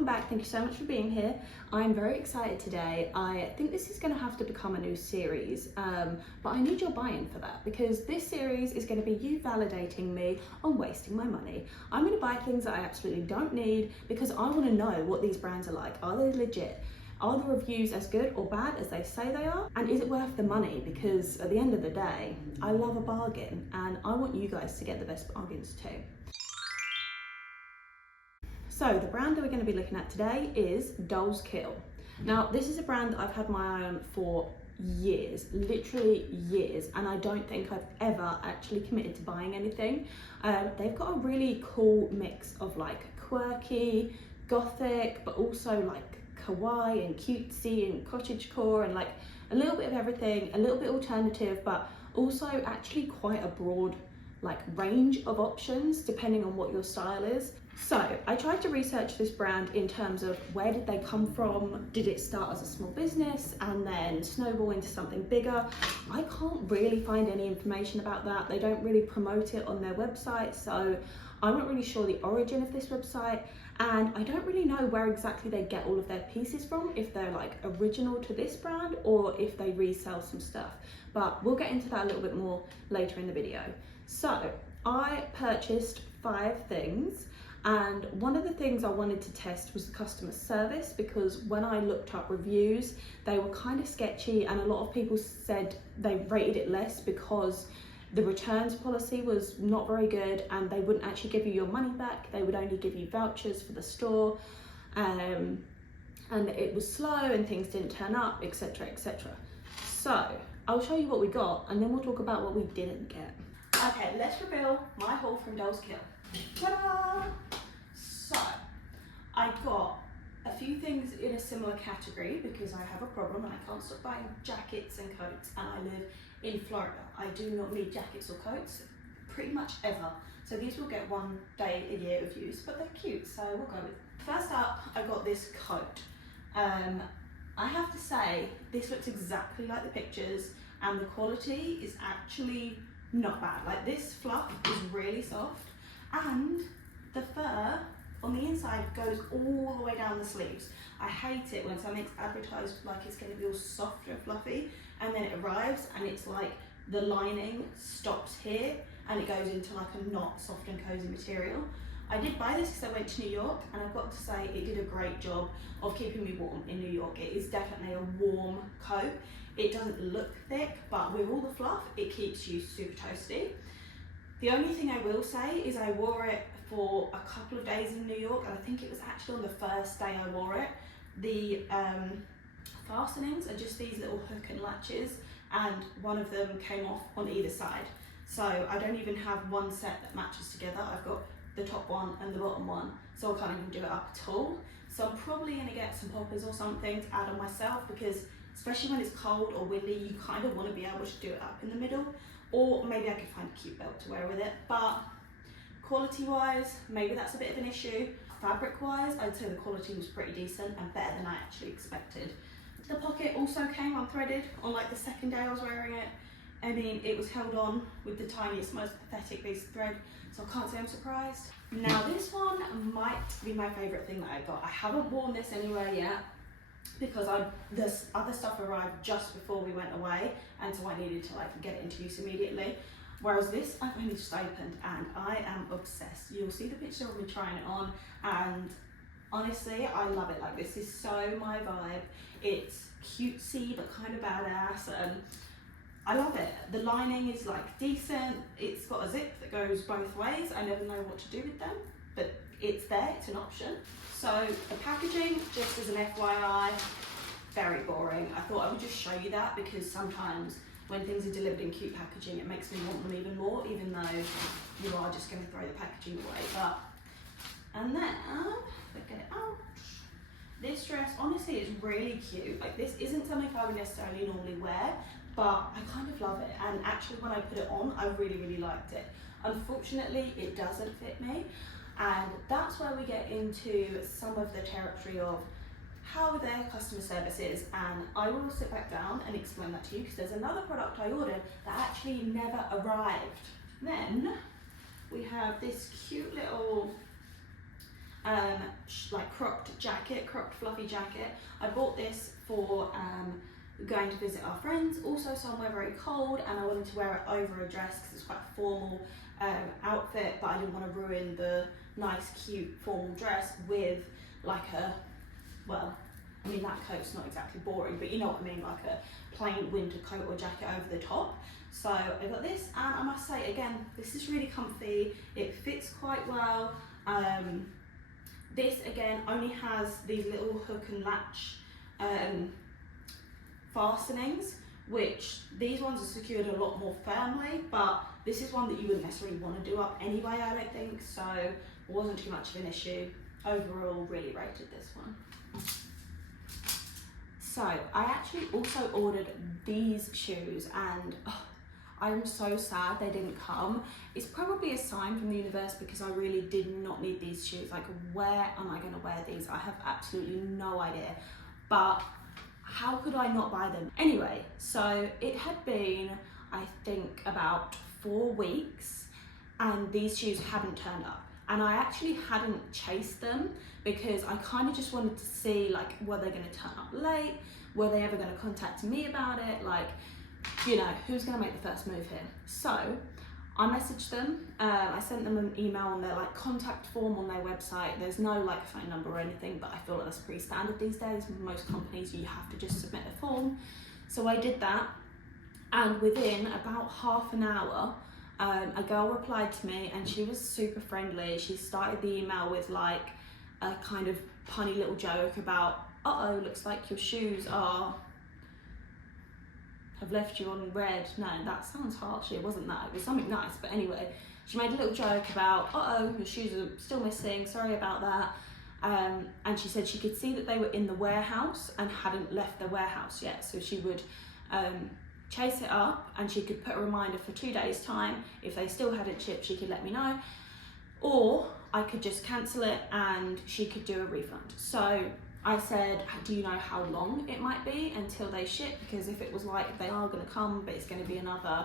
welcome back. Thank you so much for being here. I'm very excited today. I think this is going to have to become a new series, but I need your buy-in for that, because this series is going to be you validating me on wasting my money. I'm going to buy things that I absolutely don't need because I want to know what these brands are like. Are they legit? Are the reviews as good or bad as they say they are? And is it worth the money? Because at the end of the day, I love a bargain and I want you guys to get the best bargains too. So the brand that we're going to be looking at today is Dolls Kill. Now this is a brand that I've had my eye on for years, literally years, and I don't think I've ever actually committed to buying anything. They've got a really cool mix of like quirky, gothic, but also like kawaii and cutesy and cottagecore and like a little bit of everything, a little bit alternative, but also actually quite a broad like range of options depending on what your style is. So I tried to research this brand in terms of where did they come from? Did it start as a small business and then snowball into something bigger? I can't really find any information about that. They don't really promote it on their website, so I'm not really sure the origin of this website, and I don't really know where exactly they get all of their pieces from, if they're like original to this brand or if they resell some stuff, but we'll get into that a little bit more later in the video. So I purchased 5 things, and one of the things I wanted to test was the customer service, because when I looked up reviews, they were kind of sketchy and a lot of people said they rated it less because the returns policy was not very good and they wouldn't actually give you your money back. They would only give you vouchers for the store, and it was slow and things didn't turn up, etc, etc. So I'll show you what we got and then we'll talk about what we didn't get. Okay, let's reveal my haul from Dolls Kill. Ta-da! So I got a few things in a similar category because I have a problem and I can't stop buying jackets and coats, and I live in Florida. I do not need jackets or coats pretty much ever. So these will get 1 day a year of use, but they're cute, so we'll go with it. First up, I got this coat. I have to say, this looks exactly like the pictures and the quality is actually not bad. Like, this fluff is really soft and the fur on the inside goes all the way down the sleeves. I hate it when something's advertised like it's going to be all soft and fluffy and then it arrives and it's like the lining stops here and it goes into like a not soft and cozy material. I did buy this because I went to New York and I've got to say it did a great job of keeping me warm in New York. It is definitely a warm coat. It doesn't look thick, but with all the fluff, it keeps you super toasty. The only thing I will say is I wore it for a couple of days in New York, and I think it was actually on the first day I wore it. The fastenings are just these little hook and latches, and one of them came off on either side. So I don't even have one set that matches together. I've got the top one and the bottom one, so I can't even do it up at all. So I'm probably gonna get some poppers or something to add on myself, because especially when it's cold or windy, you kind of want to be able to do it up in the middle, or maybe I could find a cute belt to wear with it. But quality wise, maybe that's a bit of an issue. Fabric wise, I'd say the quality was pretty decent and better than I actually expected. The pocket also came unthreaded on like the second day I was wearing it. I mean, it was held on with the tiniest, most pathetic piece of thread, so I can't say I'm surprised. Now this one might be my favourite thing that I got. I haven't worn this anywhere yet because the other stuff arrived just before we went away, and so I needed to like get it into use immediately. Whereas this I've only just opened and I am obsessed. You'll see the picture of me trying it on, and honestly I love it. Like, this is so my vibe. It's cutesy but kind of badass and I love it. The lining is like decent. It's got a zip that goes both ways. I never know what to do with them, but it's there, it's an option. So the packaging, just as an FYI, very boring. I thought I would just show you that because sometimes when things are delivered in cute packaging, it makes me want them even more, even though you are just going to throw the packaging away. But, and then, let's get it out. This dress, honestly, is really cute. Like, this isn't something I would necessarily normally wear, but I kind of love it. And actually, when I put it on, I really, really liked it. Unfortunately, it doesn't fit me. And that's where we get into some of the territory of how their customer service is, and I will sit back down and explain that to you because there's another product I ordered that actually never arrived. Then we have this cute little like cropped fluffy jacket. I bought this for going to visit our friends, also somewhere very cold, and I wanted to wear it over a dress because it's quite a formal outfit, but I didn't want to ruin the nice cute formal dress with like a, well, I mean that coat's not exactly boring, but you know what I mean, like a plain winter coat or jacket over the top. So I got this, and I must say again, this is really comfy, it fits quite well. This again only has these little hook and latch fastenings, which these ones are secured a lot more firmly, but this is one that you wouldn't necessarily want to do up anyway, I don't think, so it wasn't too much of an issue. Overall, really rated this one. So I actually also ordered these shoes, and I'm so sad they didn't come. It's probably a sign from the universe because I really did not need these shoes. Like, where am I going to wear these? I have absolutely no idea, but how could I not buy them? Anyway, so it had been, I think, about 4 weeks and these shoes hadn't turned up. And I actually hadn't chased them because I kind of just wanted to see, like, were they going to turn up late? Were they ever going to contact me about it? Like, you know, who's going to make the first move here? So I messaged them, I sent them an email on their like contact form on their website. There's no like phone number or anything, but I feel like that's pretty standard these days. Most companies, you have to just submit a form. So I did that, and within about half an hour, a girl replied to me, and she was super friendly. She started the email with like a kind of punny little joke about, uh-oh, looks like your shoes have left you on red. No, that sounds harsh. It wasn't that. It was something nice. But anyway, she made a little joke about, uh-oh, your shoes are still missing. Sorry about that. And she said she could see that they were in the warehouse and hadn't left the warehouse yet. So she would chase it up, and she could put a reminder for 2 days' time. If they still hadn't shipped, she could let me know. Or I could just cancel it and she could do a refund. So I said, do you know how long it might be until they ship? Because if it was like they are going to come but it's going to be another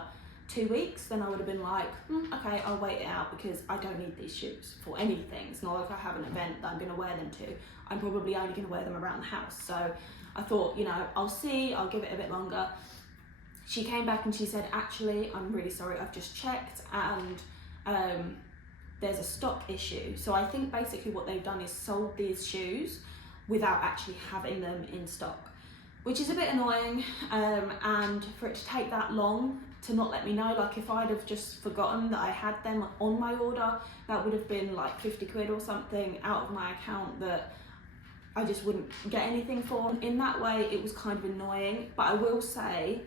2 weeks, then I would have been like, okay, I'll wait it out because I don't need these shoes for anything. It's not like I have an event that I'm going to wear them to. I'm probably only going to wear them around the house. So I thought, you know, I'll see, I'll give it a bit longer. She came back and she said, actually, I'm really sorry, I've just checked and there's a stock issue. So I think basically what they've done is sold these shoes without actually having them in stock, which is a bit annoying, and for it to take that long to not let me know, like if I'd have just forgotten that I had them on my order, that would have been like 50 quid or something out of my account that I just wouldn't get anything for. In that way, it was kind of annoying, but I will say,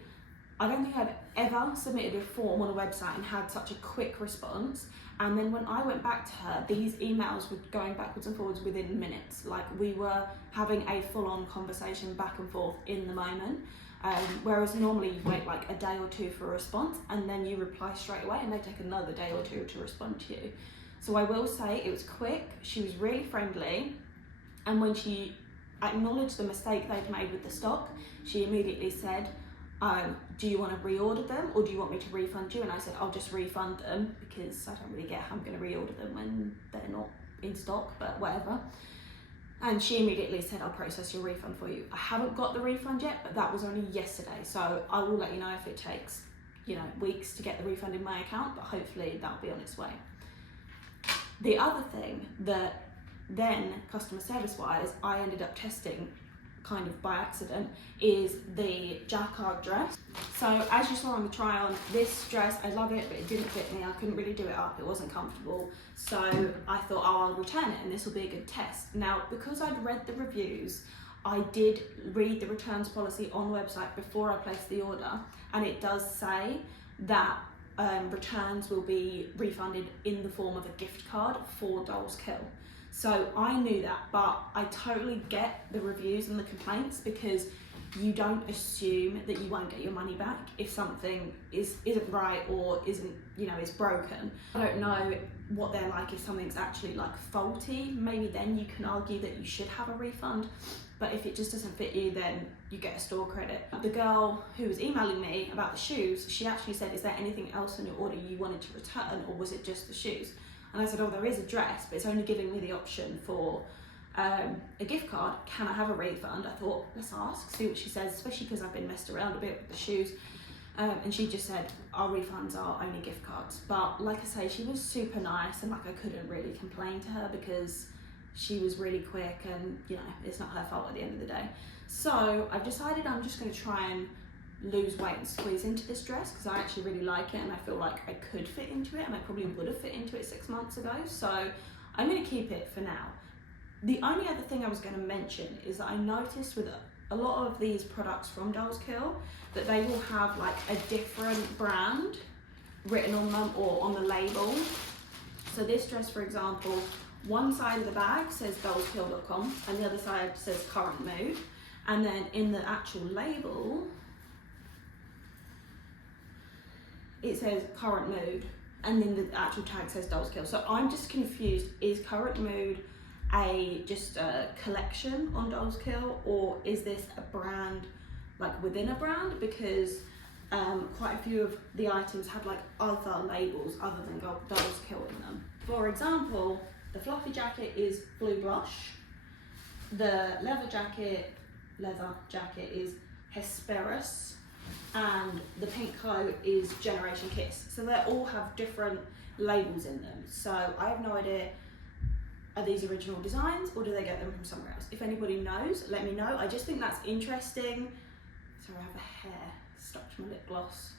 I don't think I've ever submitted a form on a website and had such a quick response. And then when I went back to her, these emails were going backwards and forwards within minutes. Like, we were having a full-on conversation back and forth in the moment. Whereas normally you wait like a day or two for a response and then you reply straight away, and they take another day or two to respond to you. So I will say it was quick, she was really friendly, and when she acknowledged the mistake they'd made with the stock, she immediately said, do you want to reorder them or do you want me to refund you? And I said, I'll just refund them because I don't really get how I'm going to reorder them when they're not in stock, but whatever. And she immediately said, I'll process your refund for you. I haven't got the refund yet, but that was only yesterday. So I will let you know if it takes, you know, weeks to get the refund in my account, but hopefully that'll be on its way. The other thing that then, customer service wise, I ended up testing kind of by accident is the jacquard dress. So as you saw on the try on, this dress, I love it, but it didn't fit me. I couldn't really do it up, it wasn't comfortable. So I thought, oh, I'll return it and this will be a good test. Now, because I'd read the reviews, I did read the returns policy on the website before I placed the order, and it does say that returns will be refunded in the form of a gift card for Dolls Kill. So I knew that, but I totally get the reviews and the complaints because you don't assume that you won't get your money back if something isn't right or isn't, you know, is broken. I don't know what they're like if something's actually like faulty. Maybe then you can argue that you should have a refund, but if it just doesn't fit you, then you get a store credit. The girl who was emailing me about the shoes, she actually said, is there anything else in your order you wanted to return, or was it just the shoes? And I said, oh, there is a dress, but it's only giving me the option for a gift card. Can I have a refund? I thought, let's ask, see what she says, especially because I've been messed around a bit with the shoes. And she just said, our refunds are only gift cards. But like I say, she was super nice, and like I couldn't really complain to her because she was really quick, and you know, it's not her fault at the end of the day. So I've decided I'm just going to try and lose weight and squeeze into this dress because I actually really like it, and I feel like I could fit into it, and I probably would have fit into it 6 months ago. So I'm going to keep it for now. The only other thing I was going to mention is that I noticed with a lot of these products from Dolls Kill that they will have like a different brand written on them or on the label. So this dress, for example, one side of the bag says dollskill.com and the other side says Current Mood, and then in the actual label it says Current Mood, and then the actual tag says Dolls Kill. So I'm just confused, is Current Mood just a collection on Dolls Kill, or is this a brand like within a brand? Because quite a few of the items have like other labels other than Dolls Kill in them. For example, the fluffy jacket is Blue Blush, the leather jacket is Hesperus, and the pink coat is Generation Kiss. So they all have different labels in them. So I have no idea, are these original designs or do they get them from somewhere else? If anybody knows, let me know. I just think that's interesting. Sorry, I have a hair stuck to my lip gloss.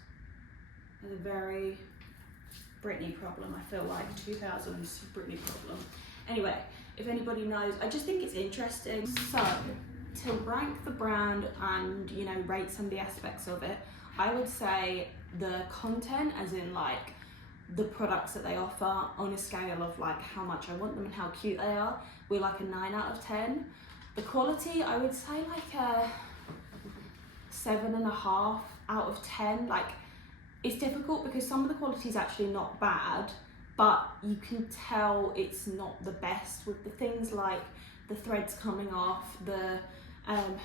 There's a very Britney problem, I feel like, 2000s Britney problem. Anyway, if anybody knows, I just think it's interesting. So, to rank the brand and, you know, rate some of the aspects of it, I would say the content, as in like the products that they offer, on a scale of like how much I want them and how cute they are, we're like a 9 out of 10. The quality, I would say like a 7.5 out of 10. Like, it's difficult because some of the quality is actually not bad, but you can tell it's not the best with the things like the threads coming off, the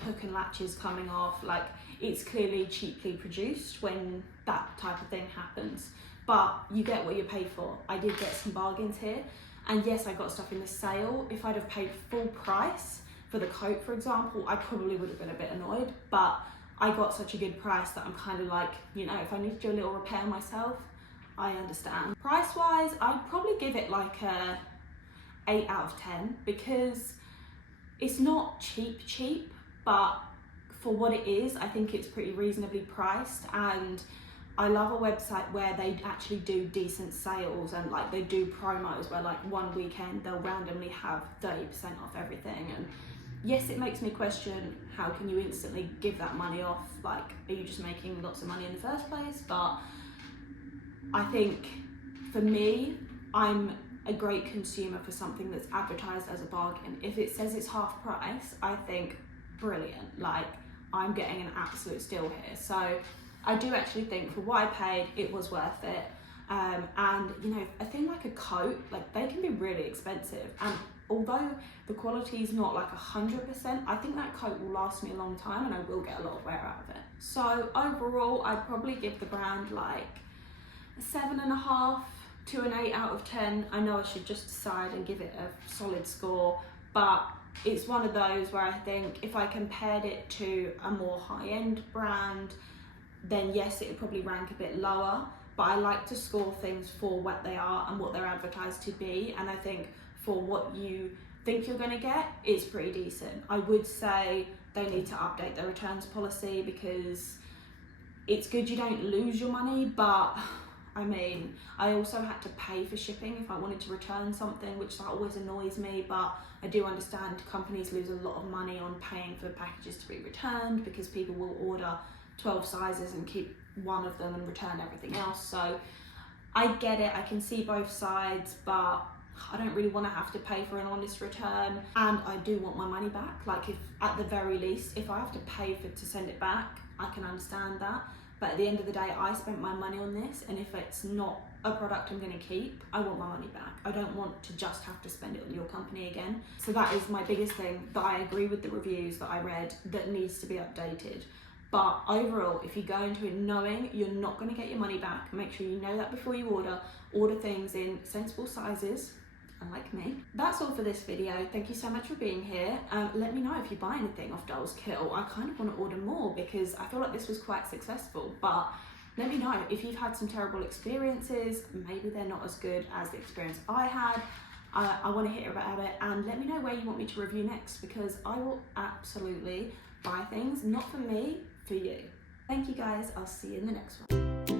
hook and latches coming off. Like, it's clearly cheaply produced when that type of thing happens, but you get what you pay for. I did get some bargains here, and yes, I got stuff in the sale. If I'd have paid full price for the coat, for example, I probably would have been a bit annoyed, but I got such a good price that I'm kind of like, you know, if I need to do a little repair myself, I understand. Price wise, I'd probably give it like a 8 out of 10 because it's not cheap, but for what it is, I think it's pretty reasonably priced, and I love a website where they actually do decent sales and like they do promos where like one weekend they'll randomly have 30% off everything. And yes, it makes me question, how can you instantly give that money off? Like, are you just making lots of money in the first place? But I think for me, I'm a great consumer for something that's advertised as a bargain. If it says it's half price, I think brilliant, like I'm getting an absolute steal here. So I do actually think for what I paid, it was worth it. And you know, a thing like a coat, like they can be really expensive, and although the quality is not like 100%, I think that coat will last me a long time and I will get a lot of wear out of it. So overall, I'd probably give the brand like a 7.5 to an 8 out of 10. I know I should just decide and give it a solid score, but it's one of those where I think if I compared it to a more high-end brand, then yes, it would probably rank a bit lower, but I like to score things for what they are and what they're advertised to be, and I think for what you think you're going to get, it's pretty decent. I would say they need to update their returns policy because it's good you don't lose your money, but I mean, I also had to pay for shipping if I wanted to return something, which that always annoys me, but I do understand companies lose a lot of money on paying for packages to be returned because people will order 12 sizes and keep one of them and return everything else. So I get it, I can see both sides, but I don't really want to have to pay for an honest return, and I do want my money back. Like, if at the very least, if I have to pay to send it back, I can understand that. But at the end of the day, I spent my money on this, and if it's not a product I'm going to keep, I want my money back. I don't want to just have to spend it on your company again. So that is my biggest thing, that I agree with the reviews that I read that needs to be updated. But overall, if you go into it knowing you're not going to get your money back, make sure you know that before you order things in sensible sizes, unlike me. That's all for this video. Thank you so much for being here. Let me know if you buy anything off Dolls Kill. I kind of want to order more because I feel like this was quite successful, but let me know if you've had some terrible experiences. Maybe they're not as good as the experience I had. I want to hear about it, and let me know where you want me to review next, because I will absolutely buy things, not for me, for you. Thank you guys, I'll see you in the next one.